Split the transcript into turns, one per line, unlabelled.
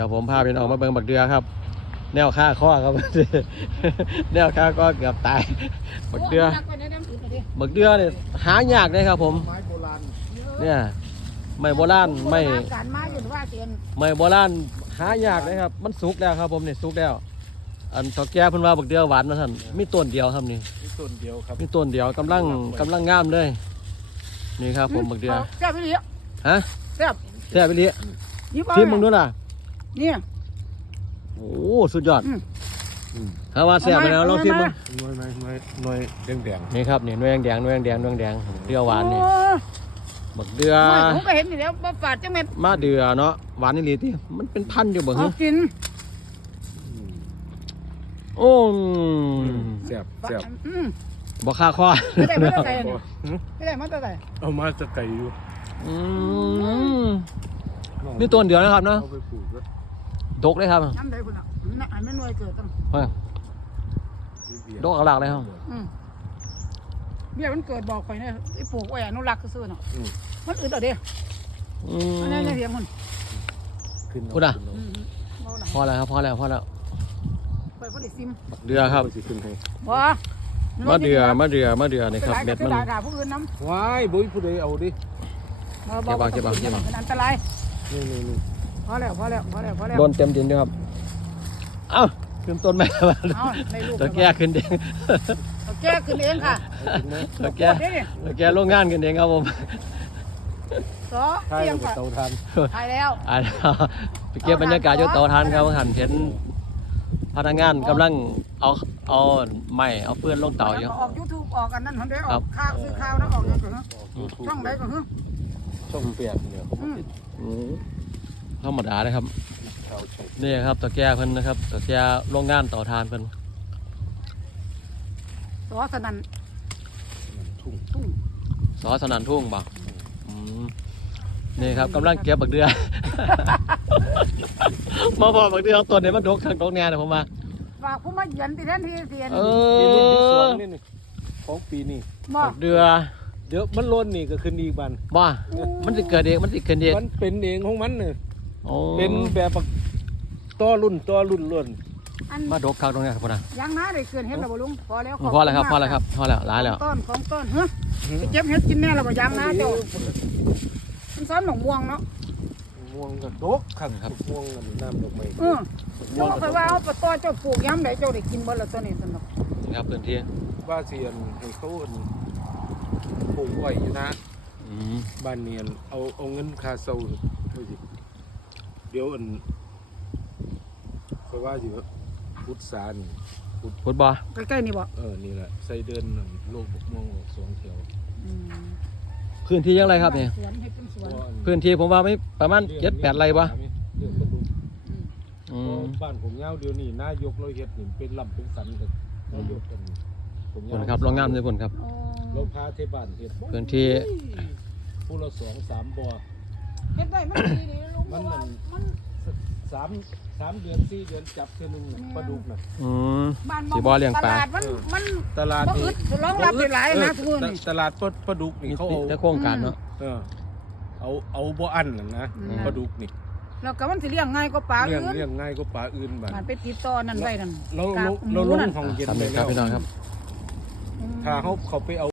ครับผมพาพี่น้องมาเบิ่งบักเดือครับแนวค่าข้อครับ แนวค่าข้อเกือบตายบักเดือเนี่ยหายากเลยครับผมเนี่ยไม่โบราณไม่โบราณหายากเลยครับมันสุกแล้วครับผมเนี่ยสุกแล้วอันต่อแก่เพิ่นว่าบักเดือหวานนะท่านมีต้นเดียวครับนี่มีต้นเดียวครับมีต้นเดียวกำลังงามเลยนี่ครับผมบักเดือ
แซ่บไปเลย
ฮะ
แซ่บ
ไปเลยชิมมึงด้วยล่ะ
เนี่ย
โอ้สุดยอดถ้าว่าแซ่บไปแล้วลองชิมมึง
หน่วยแดง
นี่ครับนี่หน่วยแดงเดือหวานนี่บักเดือ
ผมก็เห็นอยู่แล้วฝาดจังเม็ด
มาเดือเนาะหวานนี่ลีที่มันเป็นพันอยู่บ่ฮะ
กิน
โอ้
แซ่บ
บ่ค่าคอ
ไม่ได้มาตั้งแต่
เอามาจะไก่อยู่
นี่ต้นเดียวนะครับเนาะดกเลยครับ
น้ำใดคุณอ่ะไม่นวยเกิดตั้ง
ดกหลักเลยครับ
เบี้ยมันเกิดบอกไปเนี่ยไอ้ปลูกไว้อนุรักษ์ซื่อเนาะมันอึดเอาเด้อันนี้เสียงมัน
พูดอ่ะพอแล้วครับพอแล้ว
ไปพอได้ซิม
เดือครับ
ว้า
มาเดือนี่ครับเม็ดมัน
ผู้อื่นน้
ำว้ายบุ้ยผู้ใดเอาดิ
เก็บ
อันตราย
นี่
พอแล้ว
โดนเต็มดินด้วยครับเอ้าขึ้นต้นไม้ตะแก่ขึ้นเอง
แก้ขึ้นเองค่ะ
ตะแก่โรงงานขึ้นเองครับผม
เตียงเตาถ่าน
ถ่ายแล้ว
ไปเก็บบรรยากาศอยู่เตาถ่านครับหันเห็นพนักงานกำลังเอาไม้เอาเปื้อนลงเตาอยู่
ออก YouTube ออกอันนั้นได้ออกข้าวซื้อข้าวแล้วออกยังไงช่องไหนก็คือ
ช่องเปียกเนี่ย
ธรรมดาเลยครับนี่ครับตะแก่เพิ่นนะครับตะแก่โรงงานเตาถ่านเพิ่น
สอสนัน
ทุ่งบ่นี่ครับกำลังเก็บบักเดือมาพอบักเดือตัวนี้มันดกทางดกแน่เลยผมมา
ฝากผมมาเยือนที่แทนที่เสียน
รุ่นที่สองนี่ของปีนี้
บักเดือ
เดี๋ยวมันล้นนี่ก็ขึ้นอีกบัน
บ้ามันจะเกิดเองมันเป็นเ
องของมันเนี่ยเป็นแบบต่อรุ่นล้วน
มาดกทางตรงนี้ครับพ่อนะ
ยังน้าได้เกินเห็ดแล้วบ่ลุงพอแล้ว
หลายแล้ว
ของต้นเฮ้ยไปเก็บเห็ดกินแน่แล้วบ่ยังน้าเจ้ามันซ้อนหนองม่วงเนาะ
ม่วงก็ดกขังครับม่วงน้ำดอกไม้
เจ้าเคยว่าเอาปลาต้อเจ้าปลูกย้ำไหนเจ้าได้กินบ่ละตัวนี้สนุก
ครับพื้นที่
ว่าเสียนให้เขาปลูกไว้อยู่นะบ้านเนียนเอาเงินค่าเช่าเดี๋ยวเพราะว่าอยู่พุทธสาร
พุทธบ่
ใกล้ๆนี่บ่
นี่แหละใส่เดินโลกบกม่วงสองแถว
พื้นที่ยังไรครับเนี่ยพื้นที่ผมว่าไม่ประมาณ7-8 ไร่บ่
บ้านผมเงาเดียวนี่นายกเราเฮ็ดนี่เป็นลำเป็นสันกันนายกกัน
ผลครับโรงงานเลยผลครับ
เราพาเทบ้านเฮ็ด
พื้นที่
ผู้ละ2-3 บ่อ
เฮ็ดได้มันดีลุง
มัน3 เดือน 4 เดือนจับเท่านึงปลาดุกน่ะ
สิบ่เลี้ยงปลา
มัน
ตลาด
นี่รองรับได้หลายนะทุกคน
ตลาดปลาดุกนี่เขา
จะโครงการเนาะ
เอาบ่อันนะปลาดุกนี่
แล้วก็มันสิเลี้ยงง่ายกว่าปลาอื่น
เลี้ยงง่ายกว่าปลาอื่นบัด
มันไปติดต่อนั่นไว้นั่น
เราลงห้องเย็นไปแล้ว
พี่น้องครับ
ถ้าเขาไปเอา